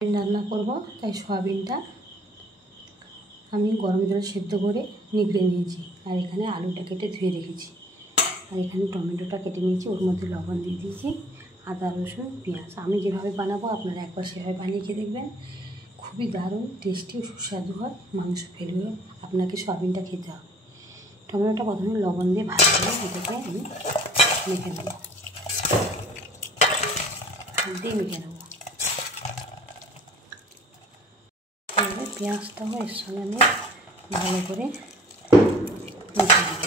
রান্না করব, তাই সয়াবিনটা আমি গরম জলে সেদ্ধ করে নিগড়ে নিয়েছি। আর এখানে আলুটা কেটে ধুয়ে রেখেছি। আর এখানে টমেটোটা কেটে নিয়েছি, ওর মধ্যে লবণ দিয়ে দিয়েছি, আদা রসুন পেঁয়াজ। আমি যেভাবে বানাবো আপনারা একবার সেভাবে বানিয়ে খেয়ে দেখবেন, খুবই দারুণ টেস্টি ও সুস্বাদু হয়। মাংস ফেললেও আপনাকে সয়াবিনটা খেতে হবে। টমেটোটা প্রথমে লবণ দিয়ে ভালো করে এটাকে আমি মেখে নেব, হাত দিয়ে মেখে নেব। পেঁয়াজটাও এর সঙ্গে আমি ভালো করে মেখে নেব।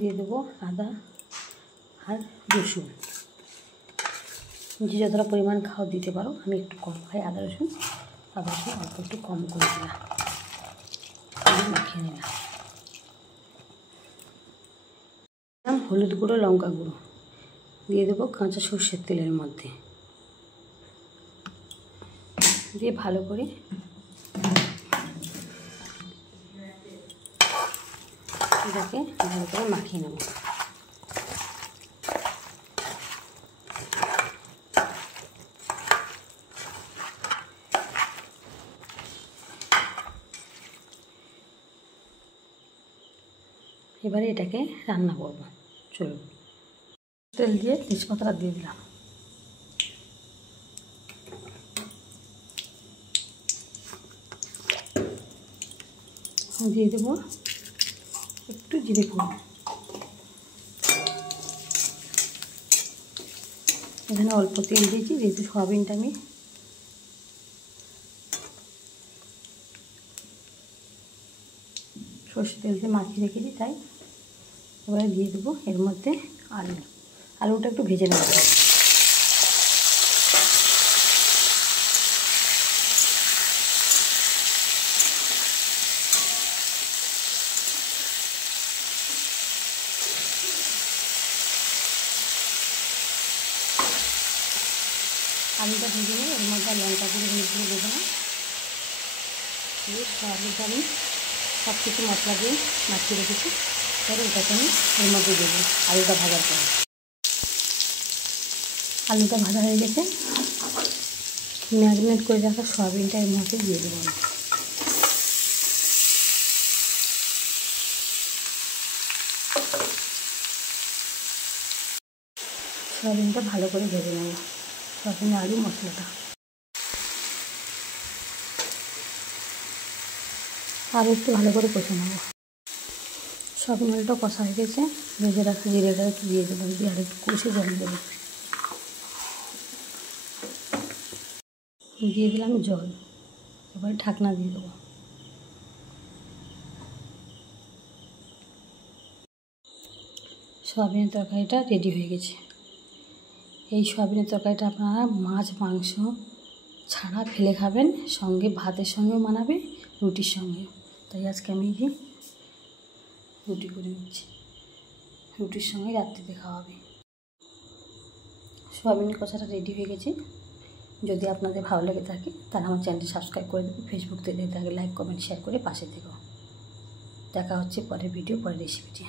দিয়ে দেবো আদা আর রসুন। যে যতটা পরিমাণ খাও দিতে পারো, আমি একটু কম খাই আদা রসুন অল্প একটু কম করে দিলাম, মাখিয়ে নিলাম। হলুদ গুঁড়ো, লঙ্কা গুঁড়ো দিয়ে দেবো কাঁচা সর্ষের তেলের মধ্যে, দিয়ে ভালো করে এটাকে ভালো করে মাখিয়ে নেব। এবারে এটাকে রান্না করব। চলুন, তেল দিয়ে তেজপাতা দিয়ে দিলাম, দিয়ে দেবো একটু জিরে ফোড়ন। এখানে অল্প তেল দিয়েছি, যেহেতু সয়াবিনটা আমি সর্ষের তেল দিয়ে মাখিয়ে রেখেছি, তাই এবারে দিয়ে দেবো এর মধ্যে আলুটা একটু ভেজে নেব। আলুটা ভেজে নিয়ে এর মধ্যে লঙ্কা গুঁড়ো হলুদ দেবো না, দিয়ে সয়াবিনটা আমি সব কিছু মশলা দিয়ে মাখিয়ে রেখেছি। এবারে এটাকে আমি এর মধ্যে দেবো আলুটা ভাজার পরে। আলুটা ভাজা হয়ে গেছে, ম্যারিনেট করে রাখা সয়াবিনটা এর মধ্যে দিয়ে দেবো। সয়াবিনটা ভালো করে ভেজে নেব, সয়াবিন আলু মশলাটা। আর একটু ভালো করে কষে নেব। সয়াবিন আলুটা কষা হয়ে গেছে, ভেজে রাখা জিরেটা একটু দিয়ে দেবো, দিয়ে আর একটু কষে জল দেবো। দিয়ে দিলাম জল, এবার ঢাকনা দিয়ে দেবো। সয়াবিনের তরকারিটা রেডি হয়ে গেছে। এই সয়াবিনের তরকারিটা আপনারা মাছ মাংস ছাড়া ফেলে খাবেন, সঙ্গে ভাতের সঙ্গেও মানাবে, রুটির সঙ্গেও। তাই আজকে আমি রুটি করে নিচ্ছি, রুটির সঙ্গে রাত্রিতে খাওয়া হবে। সয়াবিনের কষাটা রেডি হয়ে গেছে। যদি আপনাদের ভালো লেগে থাকে তাহলে আমার চ্যানেলটি সাবস্ক্রাইব করে দেবে, ফেসবুক থেকে দেখে লাইক কমেন্ট শেয়ার করে পাশে থেকো। দেখা হচ্ছে পরের ভিডিও, পরের রেসিপিটি।